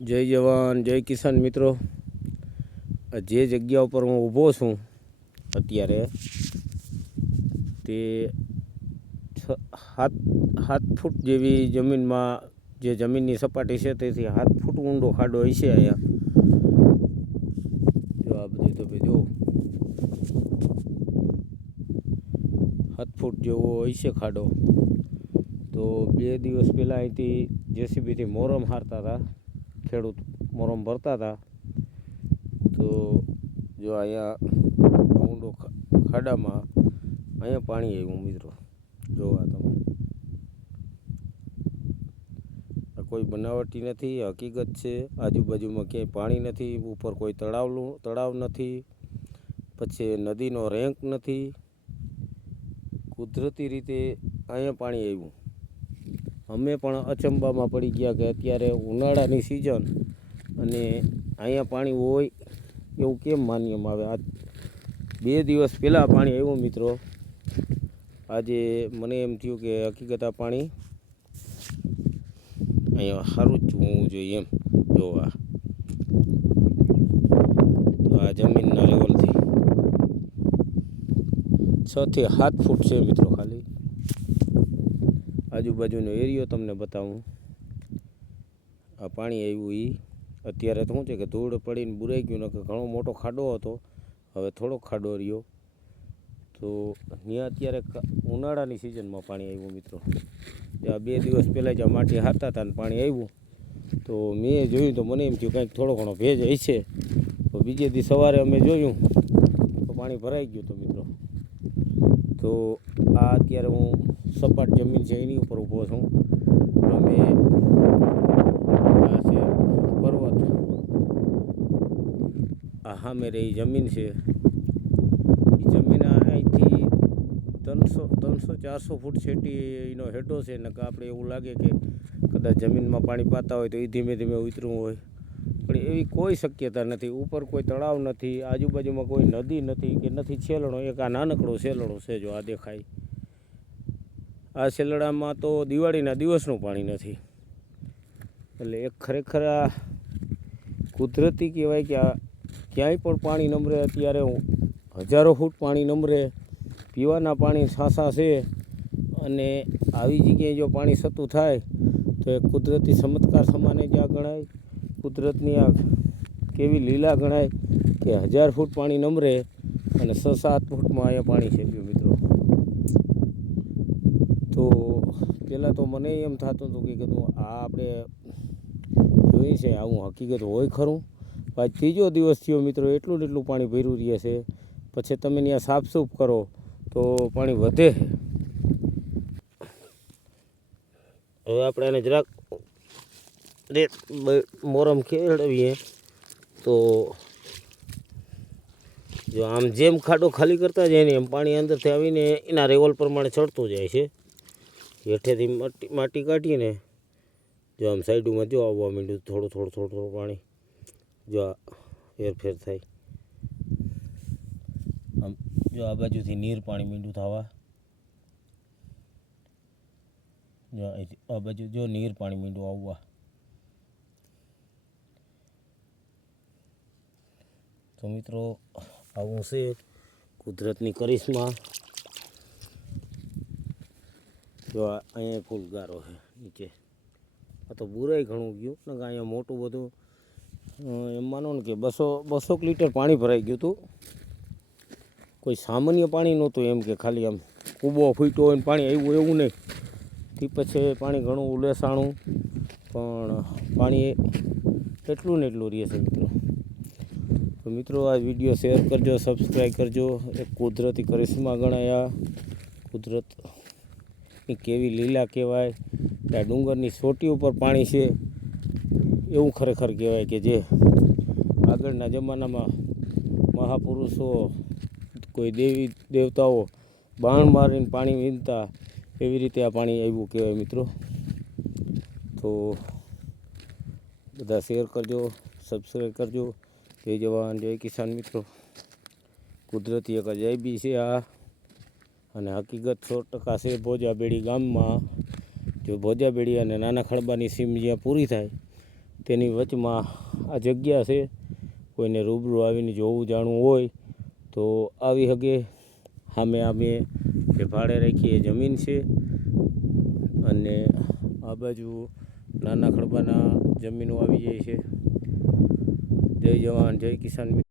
જય જવાન, જય કિસાન મિત્રો. જે જગ્યા ઉપર હું ઊભો છું અત્યારે તે હાથ સાત ફૂટ જેવી જમીનમાં, જે જમીનની સપાટી છે તેથી હાથ ફૂટ ઊંડો ખાડો હશે અહીંયા. જો આ બધું તમે જો. હાથ ફૂટ જેવો હશે ખાડો. તો બે દિવસ પહેલાં અહીંથી જેસીબીથી મોરમ હારતા હતા. ખેડૂત મોરમ ભરતા હતા, તો જો અહીંયા ઊંડો ખાડામાં અહીંયા પાણી આવ્યું મિત્રો, જોવા તમે. આ કોઈ બનાવટી નથી, હકીકત છે, આજુબાજુમાં ક્યાંય પાણી નથી, ઉપર કોઈ તળાવનું તળાવ નથી, પછી નદીનો રેન્ક નથી. કુદરતી રીતે અહીંયા પાણી આવ્યું. અમે પણ અચંબામાં પડી ગયા કે અત્યારે ઉનાળાની સિઝન અને અહીંયા પાણી હોય એવું કેમ માન્યમાં આવે? આ બે દિવસ પહેલાં પાણી આવ્યું મિત્રો. આજે મને એમ થયું કે હકીકત આ પાણી અહીંયા સારું જ હોવું જોઈએ એમ. જોવા આ. જમીનના લેવલથી છથી સાત ફૂટ છે મિત્રો ખાલી. આજુબાજુનો એરિયો તમને બતાવું. આ પાણી આવ્યું એ અત્યારે તો શું છે કે ધૂળ પડીને બુરાઈ ગયું કે ઘણો મોટો ખાડો હતો. હવે થોડોક ખાડો રહ્યો. તો ત્યાં અત્યારે ઉનાળાની સિઝનમાં પાણી આવ્યું મિત્રો. આ બે દિવસ પહેલાં જ્યાં માટી હારતા હતા ને પાણી આવ્યું. તો મેં જોયું તો મને એમ થયું કંઈક થોડો ઘણો ભેજ હશે. તો બીજે દી સવારે અમે જોયું. તો પાણી ભરાઈ ગયું હતું મિત્રો. તો આ અત્યારે હું સપાટ જમીન છે એની ઉપર ઊભો છું. અમે છે પર્વત. આ સામે રહી જમીન છે. એ જમીન અહીંથી ત્રણસો ત્રણસો, ચારસો ફૂટ છેટી એનો હેડો છે. ને આપણે એવું લાગે કે કદાચ જમીનમાં પાણી પાતા હોય તો એ ધીમે ધીમે ઉતરવું હોય. પણ એવી કોઈ શક્યતા નથી. ઉપર કોઈ તળાવ નથી. આજુબાજુમાં કોઈ નદી નથી કે નથી. છેલણો, એક આ નાનકડો છેલણો છે જો આ દેખાય. આ શેલડામાં તો દિવાળીના દિવસનું પાણી નથી. એટલે એક ખરેખર આ કુદરતી કહેવાય કે આ ક્યાંય પણ પાણી નમરે, અત્યારે હજારો ફૂટ પાણી નમરે, પીવાના પાણી સાસા છે અને આવી જગ્યાએ જો પાણી સતું થાય, તો એ કુદરતી ચમત્કાર સમાને જ આ ગણાય. કુદરતની આ કેવી લીલા ગણાય કે હજાર ફૂટ પાણી નમરે અને છ સાત ફૂટમાં અહીંયા પાણી છે તો પહેલાં તો મને એમ થતું હતું કે કીધું આ આપણે જોઈ છે આવું હકીકત હોય ખરું. પછી ત્રીજો દિવસ થયો મિત્રો, એટલું એટલું પાણી ભર્યું રહે છે. પછી તમે ત્યાં સાફસૂફ કરો તો પાણી વધે. હવે આપણે એને જરાક મોરમ ખેડવીએ તો જો આમ જેમ ખાડો ખાલી કરતા જાય ને એમ પાણી અંદરથી આવીને એના રેવલ પ્રમાણે ચડતું જાય છે. હેઠેથી માટી માટી કાઢીને જો આમ સાઈડમાં જો આવવા માંડ્યું, થોડું થોડું થોડું થોડું પાણી, જો આ હેરફેર થાય. આમ જો આ બાજુથી નીર પાણી મીંડું થવા. જો આ બાજુ જો નીર પાણી મીંડું આવવા. તો મિત્રો, આવું છે કુદરતની કરિશ્મા. જો અહીંયા ફૂલ ગારો છે, નીચે. આ તો બુરાઈ ઘણું ગયું. ને કે અહીંયા મોટું બધું એમ માનો ને કે બસો બસો લીટર પાણી ભરાઈ ગયું હતું. કોઈ સામાન્ય પાણી નહોતું એમ કે ખાલી આમ કૂબો ફૂટ્યો હોય પાણી આવ્યું એવું નહીં. તે પછી પાણી ઘણું ઉલેસાણું, પણ પાણી એટલું ને એટલું રહે છે મિત્રો. તો મિત્રો આ વીડિયો શેર કરજો, સબસ્ક્રાઈબ કરજો. એક કુદરતી કરિશ્મા ગણાયા. કુદરત એ કેવી લીલા કહેવાય, કે આ ડુંગરની ચોટી ઉપર પાણી છે, એવું ખરેખર કહેવાય કે જે આગળના જમાનામાં મહાપુરુષો, કોઈ દેવી દેવતાઓ બાણ મારીને પાણી વીનતા એવી રીતે આ પાણી આવ્યું કહેવાય મિત્રો. તો બધા શેર કરજો સબસ્ક્રાઈબ કરજો. જય જવાન, જય કિસાન મિત્રો. કુદરતી એક અજાયબી છે આ. અને હકીકત સો ટકા છે, ભોજાબેડી ગામમાં જો ભોજાબેડી અને નાના ખડબાની સીમ જ્યાં પૂરી થાય, તેની વચમાં આ જગ્યા છે. કોઈને રૂબરૂ આવીને જોવું જાણવું હોય તો આવી શકે સામે અમે જે ભાડે રાખીએ જમીન છે અને આ બાજુ નાના ખડબાના જમીનો આવી જાય છે. જય જવાન, જય કિસાન